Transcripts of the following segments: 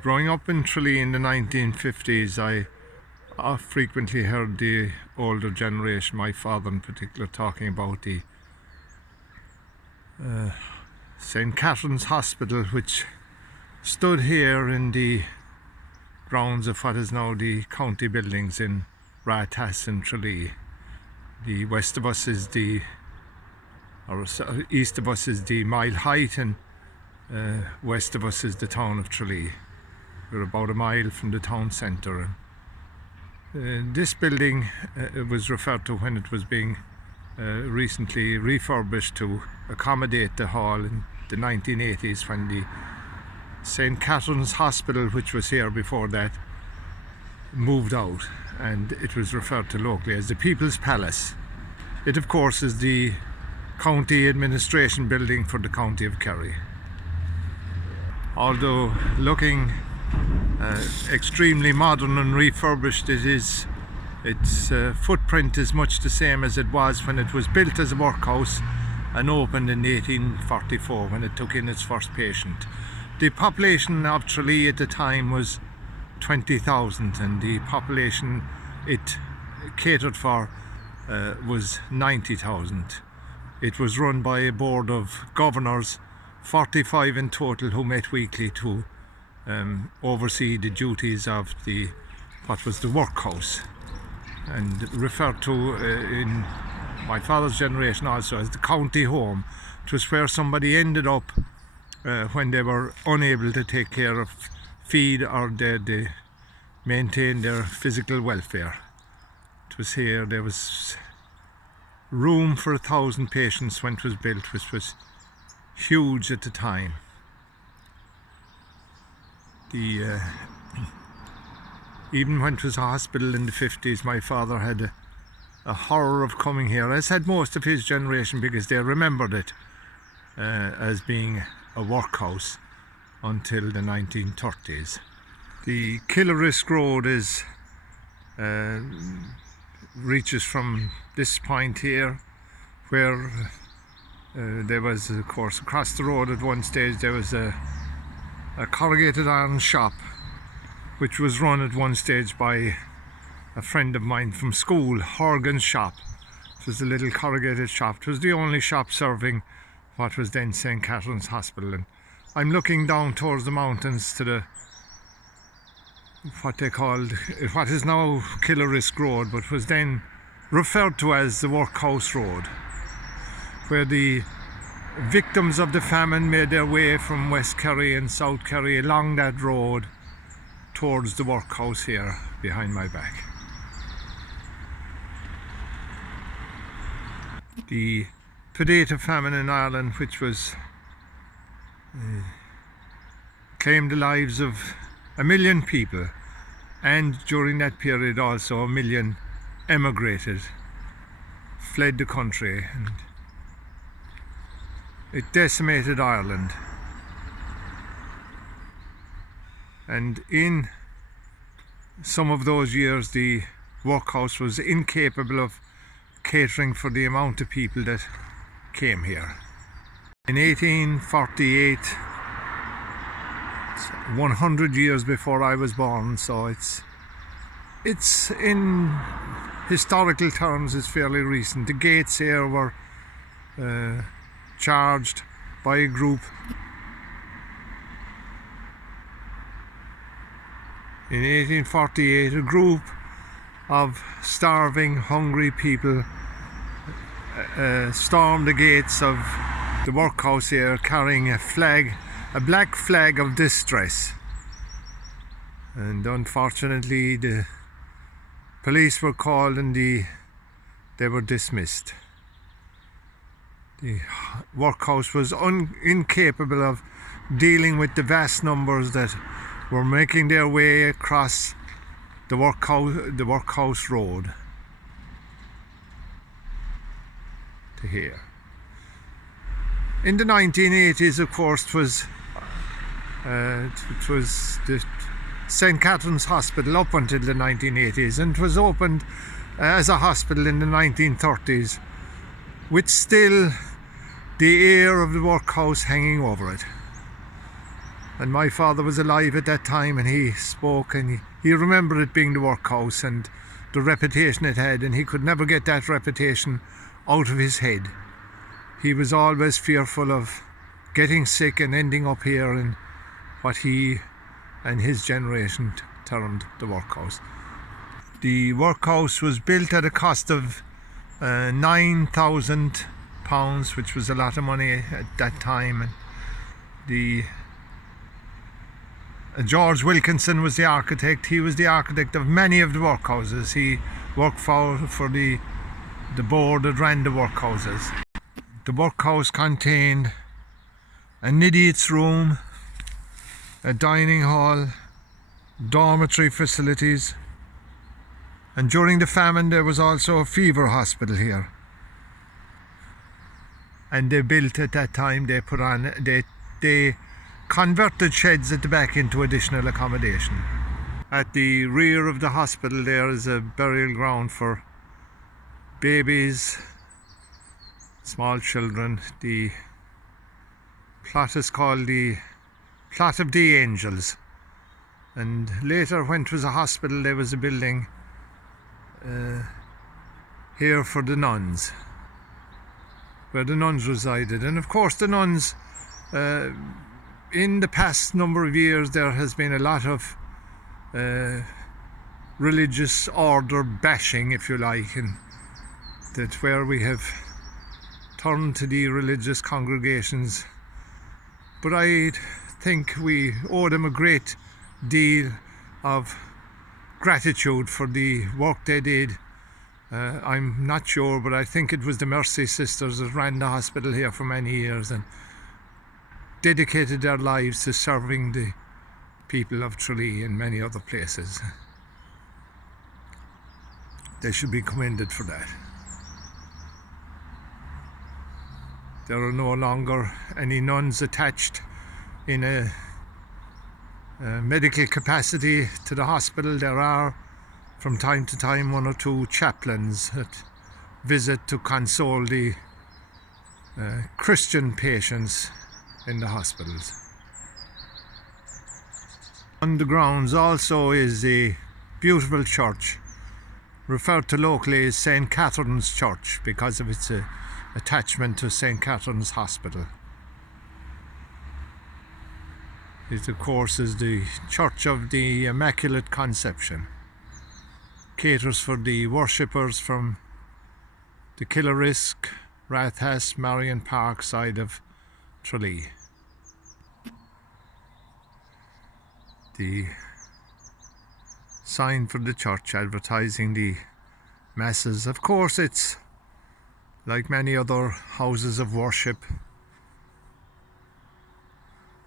Growing up in Tralee in the 1950s, I frequently heard the older generation, my father in particular, talking about the St. Catherine's Hospital, which stood here in the grounds of what is now the county buildings in Workhouse in Tralee. The west of us is east of us is the Mile Height, and west of us is the town of Tralee. We're about a mile from the town centre. This building was referred to when it was being recently refurbished to accommodate the hall in the 1980s, when the St. Catherine's Hospital, which was here before that, moved out, and it was referred to locally as the People's Palace. It of course is the county administration building for the county of Kerry. Although looking extremely modern and refurbished, its footprint is much the same as it was when it was built as a workhouse and opened in 1844, when it took in its first patient. The population of Tralee at the time was 20,000, and the population it catered for was 90,000. It was run by a board of governors, 45 in total, who met weekly to oversee the duties of what was the workhouse, and referred to in my father's generation also as the county home. It was where somebody ended up when they were unable to take care of, feed or they maintain their physical welfare. It was here. There was room for 1,000 patients when it was built, which was huge at the time. Even when it was a hospital in the 50s, my father had a horror of coming here, as had most of his generation, because they remembered it as being a workhouse until the 1930s. The Killerisk Road reaches from this point here, where there was, of course, across the road at one stage there was a corrugated iron shop, which was run at one stage by a friend of mine from school, Horgan's shop. It was a little corrugated shop. It was the only shop serving what was then St. Catherine's Hospital. And I'm looking down towards the mountains to what is now Killerisk Road, but was then referred to as the Workhouse Road, where the victims of the famine made their way from West Kerry and South Kerry along that road towards the workhouse here behind my back. The potato famine in Ireland, which was claimed the lives of 1 million people, and during that period also 1 million emigrated, fled the country, and it decimated Ireland. And in some of those years the workhouse was incapable of catering for the amount of people that came here. In 1848, 100 years before I was born, so it's in historical terms it's fairly recent. The gates here were charged by a group in 1848, a group of starving, hungry people stormed the gates of the workhouse here, carrying a flag, a black flag of distress. And unfortunately the police were called and they were dismissed. The workhouse was incapable of dealing with the vast numbers that were making their way across the workhouse road to here. In the 1980s, of course, it was the St. Catherine's Hospital up until the 1980s, and it was opened as a hospital in the 1930s, with still the air of the workhouse hanging over it. And my father was alive at that time, and he spoke, and he remembered it being the workhouse and the reputation it had, and he could never get that reputation out of his head. He was always fearful of getting sick and ending up here in what he and his generation termed the workhouse. The workhouse was built at a cost of £9,000, which was a lot of money at that time. And George Wilkinson was the architect. He was the architect of many of the workhouses. He worked for the board that ran the workhouses. The workhouse contained an idiot's room, a dining hall, dormitory facilities, and during the famine there was also a fever hospital here. And they built at that time, they converted sheds at the back into additional accommodation. At the rear of the hospital there is a burial ground for babies, small children. The plot is called the Plot of the Angels, and later when it was a hospital there was a building here for the nuns, where the nuns resided. And of course the nuns, in the past number of years there has been a lot of religious order bashing, if you like, and that where we have turned to the religious congregations. But I think we owe them a great deal of gratitude for the work they did. I'm not sure, but I think it was the Mercy Sisters that ran the hospital here for many years and dedicated their lives to serving the people of Tralee and many other places. They should be commended for that. There are no longer any nuns attached in a medical capacity to the hospital. There are from time to time one or two chaplains that visit to console the Christian patients in the hospitals. On the grounds also is a beautiful church referred to locally as St. Catherine's Church because of its attachment to St. Catherine's Hospital. It of course is the Church of the Immaculate Conception. Caters for the worshippers from the Killarisk, Rathas, Marion Park side of Tralee. The sign for the church advertising the masses. Of course it's like many other houses of worship.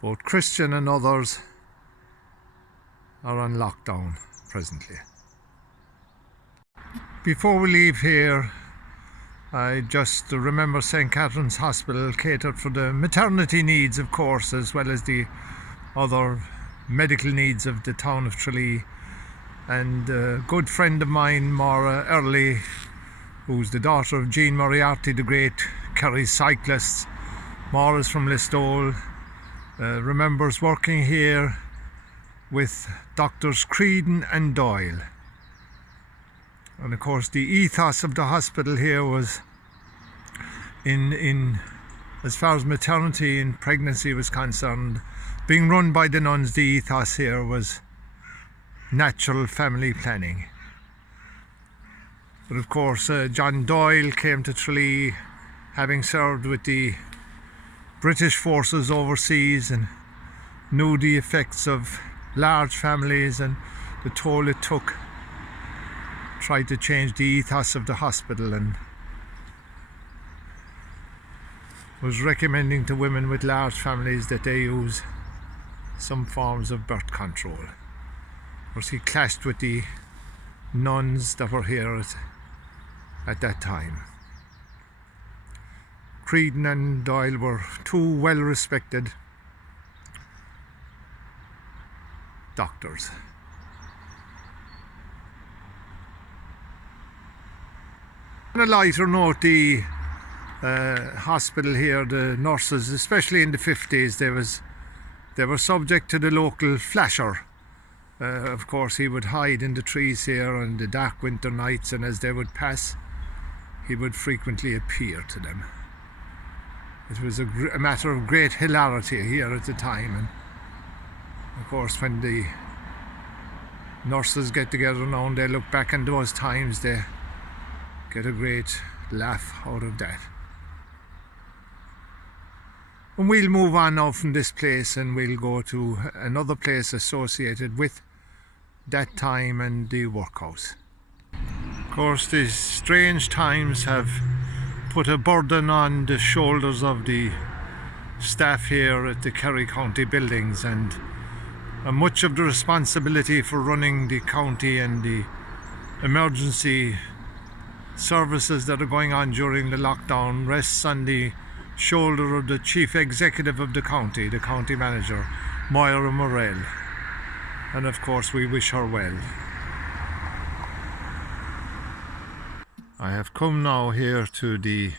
Both Christian and others are on lockdown presently. Before we leave here, I just remember St. Catherine's Hospital catered for the maternity needs, of course, as well as the other medical needs of the town of Tralee. And a good friend of mine, Maura Early, who's the daughter of Jean Moriarty, the great Kerry cyclist. Maura's from Listowel, remembers working here with Doctors Creedon and Doyle. And of course the ethos of the hospital here was in as far as maternity and pregnancy was concerned, being run by the nuns, the ethos here was natural family planning. But of course John Doyle came to Tralee having served with the British forces overseas and knew the effects of large families and the toll it took. Tried to change the ethos of the hospital and was recommending to women with large families that they use some forms of birth control. Of course he clashed with the nuns that were here at that time. Creedon and Doyle were two well-respected doctors. On a lighter note, the hospital here, the nurses, especially in the 50s, there was they were subject to the local flasher. Of course, he would hide in the trees here on the dark winter nights, and as they would pass, he would frequently appear to them. It was a matter of great hilarity here at the time, and of course when the nurses get together now and they look back on those times, they get a great laugh out of that. And we'll move on now from this place and we'll go to another place associated with that time and the workhouse. Of course, these strange times have put a burden on the shoulders of the staff here at the Kerry County buildings, and much of the responsibility for running the county and the emergency services that are going on during the lockdown rests on the shoulder of the chief executive of the county manager, Moira Morell. And of course we wish her well. I have come now here to the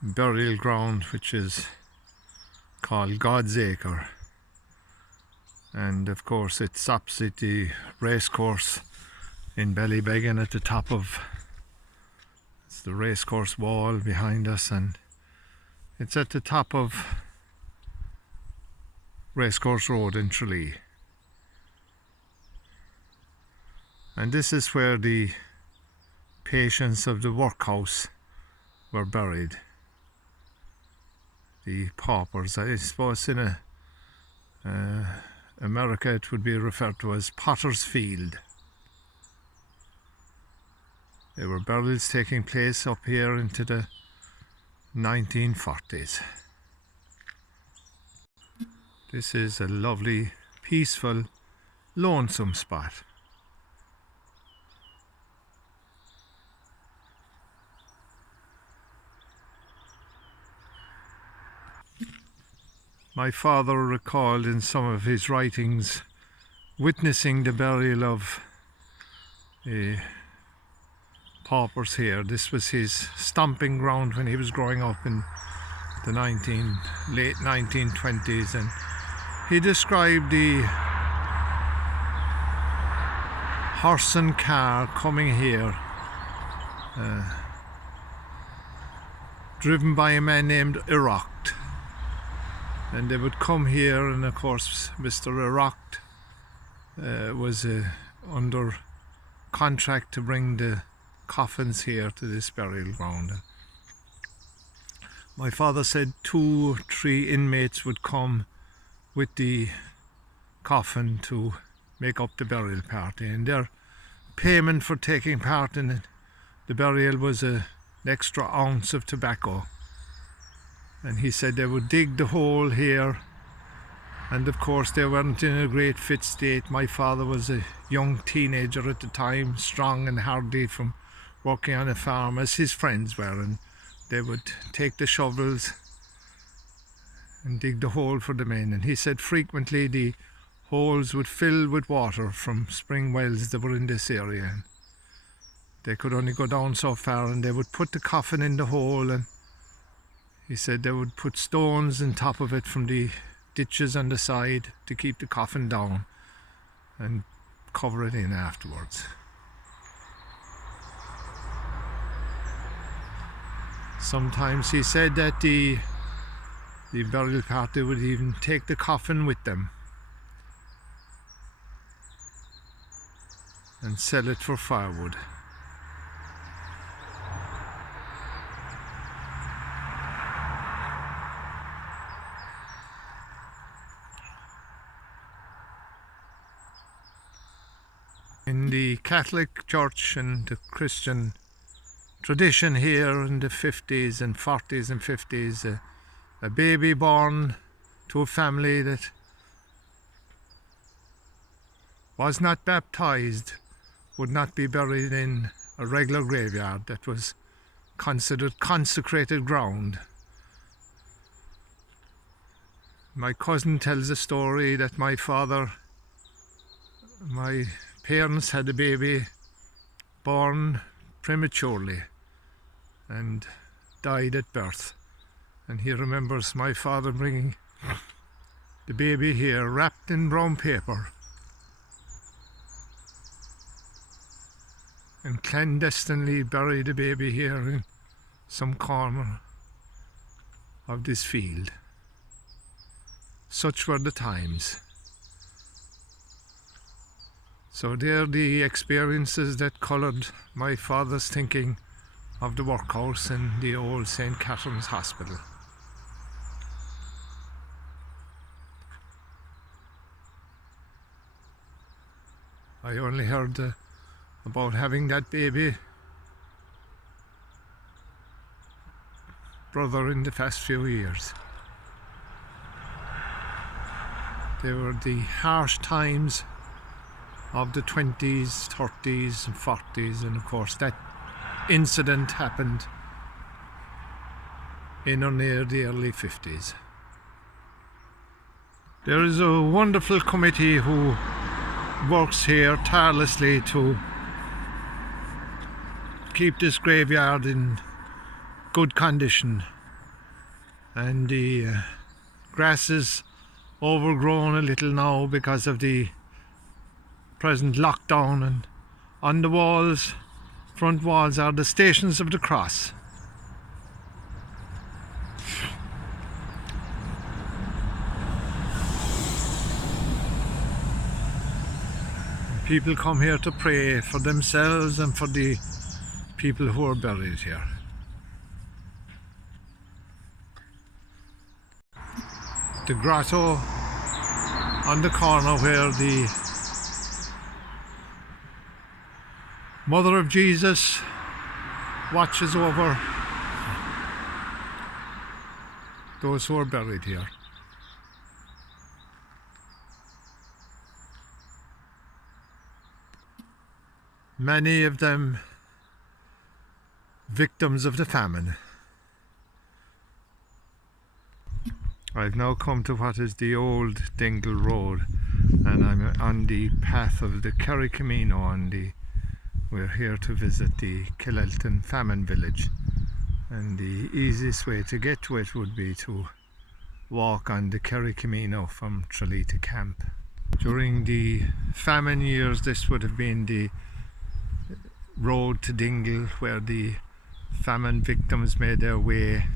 burial ground, which is called God's Acre, and of course it's opposite the racecourse in Ballybeggin at the top of the racecourse wall behind us, and it's at the top of Racecourse Road in Tralee. And this is where the patients of the workhouse were buried. The paupers, I suppose in America it would be referred to as Potter's Field. There were burials taking place up here into the 1940s. This is a lovely, peaceful, lonesome spot. My father recalled in some of his writings witnessing the burial of paupers here. This was his stomping ground when he was growing up in the late 1920s, and he described the horse and car coming here, driven by a man named Eroct. And they would come here, and of course Mr. Eroct was under contract to bring the coffins here to this burial ground. My father said 2 or 3 inmates would come with the coffin to make up the burial party, and their payment for taking part in the burial was an extra ounce of tobacco. And he said they would dig the hole here, and of course they weren't in a great fit state. My father was a young teenager at the time, strong and hardy from working on a farm as his friends were, and they would take the shovels and dig the hole for the men. And he said frequently the holes would fill with water from spring wells that were in this area, and they could only go down so far, and they would put the coffin in the hole, and he said they would put stones on top of it from the ditches on the side to keep the coffin down and cover it in afterwards. Sometimes he said that the burial party would even take the coffin with them and sell it for firewood. In the Catholic Church and the Christian tradition here in the 50s and 40s and 50s, a baby born to a family that was not baptized would not be buried in a regular graveyard that was considered consecrated ground. My cousin tells a story that my parents had a baby born prematurely and died at birth, and he remembers my father bringing The baby here wrapped in brown paper and clandestinely bury the baby here in some corner of this field. Such were the times. So they're the experiences that coloured my father's thinking of the workhouse and the old St. Catherine's Hospital. I only heard about having that baby brother in the past few years. They were the harsh times of the 20s, 30s and 40s, and of course that incident happened in or near the early 50s. There is a wonderful committee who works here tirelessly to keep this graveyard in good condition, and the grass is overgrown a little now because of the present lockdown, and on the walls, front walls, are the Stations of the Cross. People come here to pray for themselves and for the people who are buried here. The grotto on the corner where the Mother of Jesus watches over those who are buried here. Many of them victims of the famine. I've now come to what is the old Dingle Road, and I'm on the path of the Kerry Camino. We're here to visit the Killelton famine village, and the easiest way to get to it would be to walk on the Kerry Camino from Tralee to camp. During the famine years, this would have been the road to Dingle, where the famine victims made their way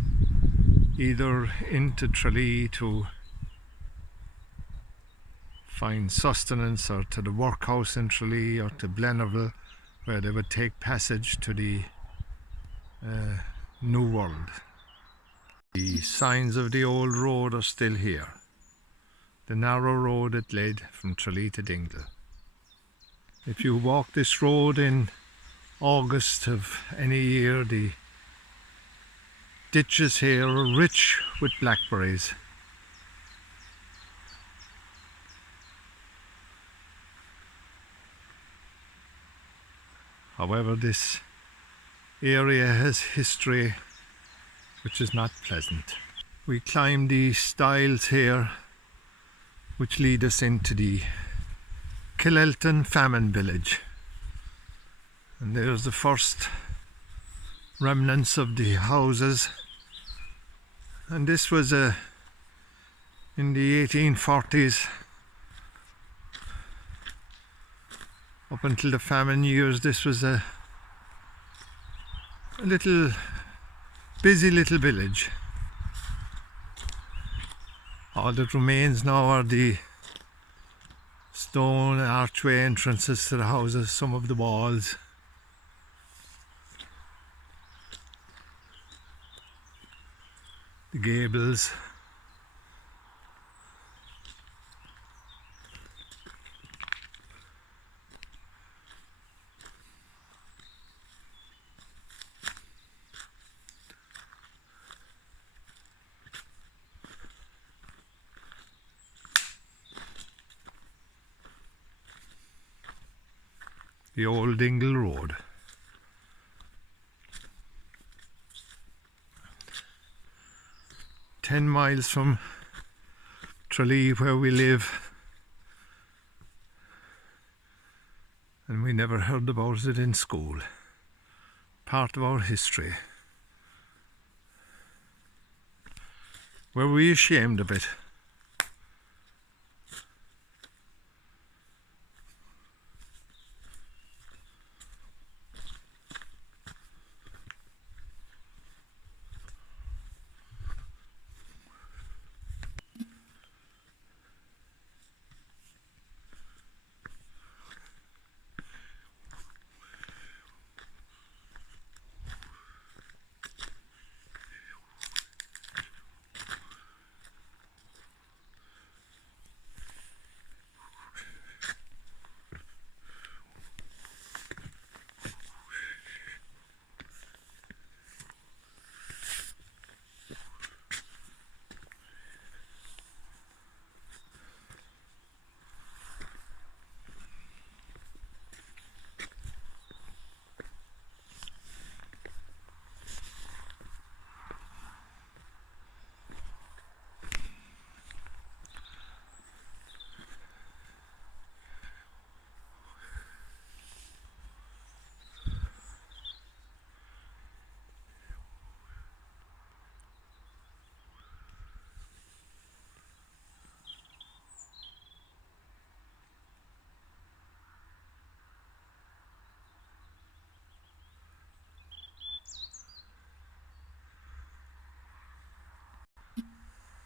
either into Tralee to find sustenance, or to the Workhouse in Tralee, or to Blennerville, where they would take passage to the New World. The signs of the old road are still here. The narrow road that led from Tralee to Dingle. If you walk this road in August of any year, the ditches here are rich with blackberries. However, this area has history which is not pleasant. We climb the stiles here which lead us into the Killelton famine village. And there's the first remnants of the houses, and this was in the 1840s. Up until the famine years, this was a little busy little village. All that remains now are the stone archway entrances to the houses, some of the walls. The gables. The old Dingle Road. "10 miles from Tralee, where we live, and we never heard about it in school. Part of our history. Were we ashamed of it?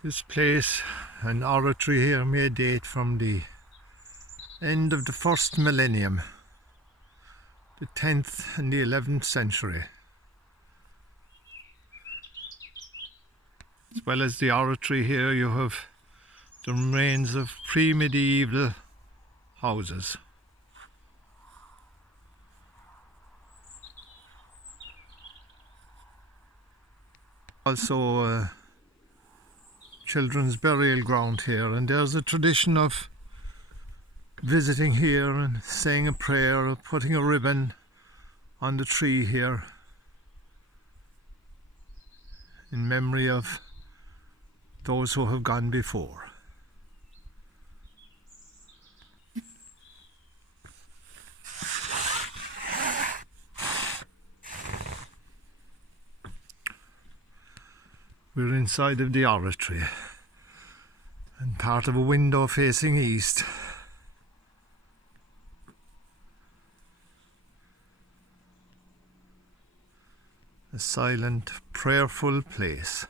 This place, an oratory here, may date from the end of the first millennium, the 10th and the 11th century. As well as the oratory here, you have the remains of pre-medieval houses. Also a children's burial ground here, and there's a tradition of visiting here and saying a prayer or putting a ribbon on the tree here in memory of those who have gone before. We're inside of the oratory and part of a window facing east. A silent, prayerful place.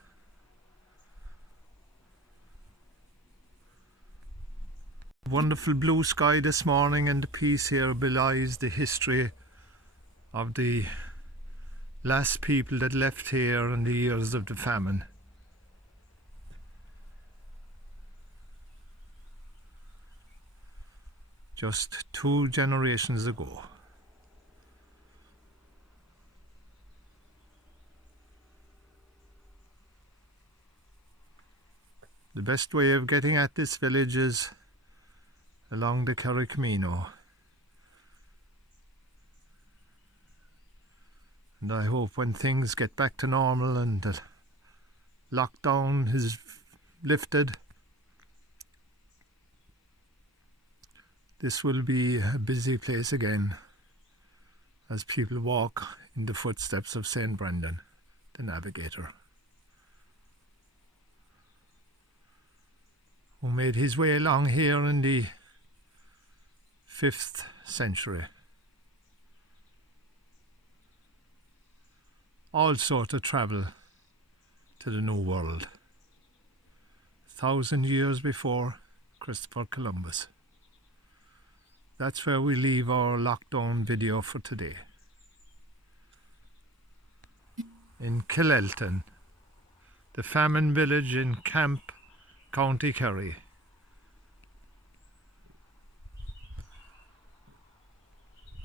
Wonderful blue sky this morning, and the piece here belies the history of the last people that left here in the years of the famine. Just 2 generations ago. The best way of getting at this village is along the Carricamino. And I hope when things get back to normal and the lockdown is lifted, this will be a busy place again as people walk in the footsteps of St. Brendan, the navigator, who made his way along here in the 5th century. Also to travel to the New World, 1,000 years before Christopher Columbus. That's where we leave our lockdown video for today. In Killelton, the famine village in Camp, County Kerry.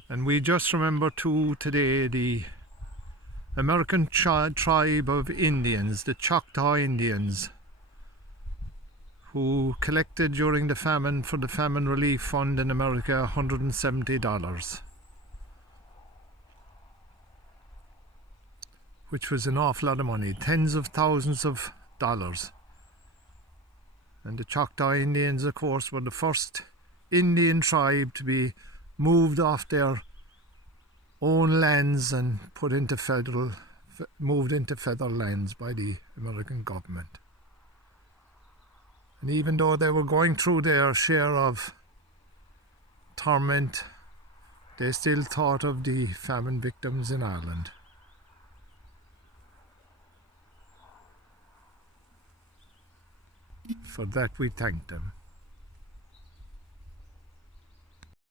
And we just remember too today the American tribe of Indians, the Choctaw Indians, who collected during the famine for the Famine Relief Fund in America $170, which was an awful lot of money, tens of thousands of dollars. And the Choctaw Indians, of course, were the first Indian tribe to be moved off their own lands and moved into federal lands by the American government. And even though they were going through their share of torment, they still thought of the famine victims in Ireland. For that we thank them.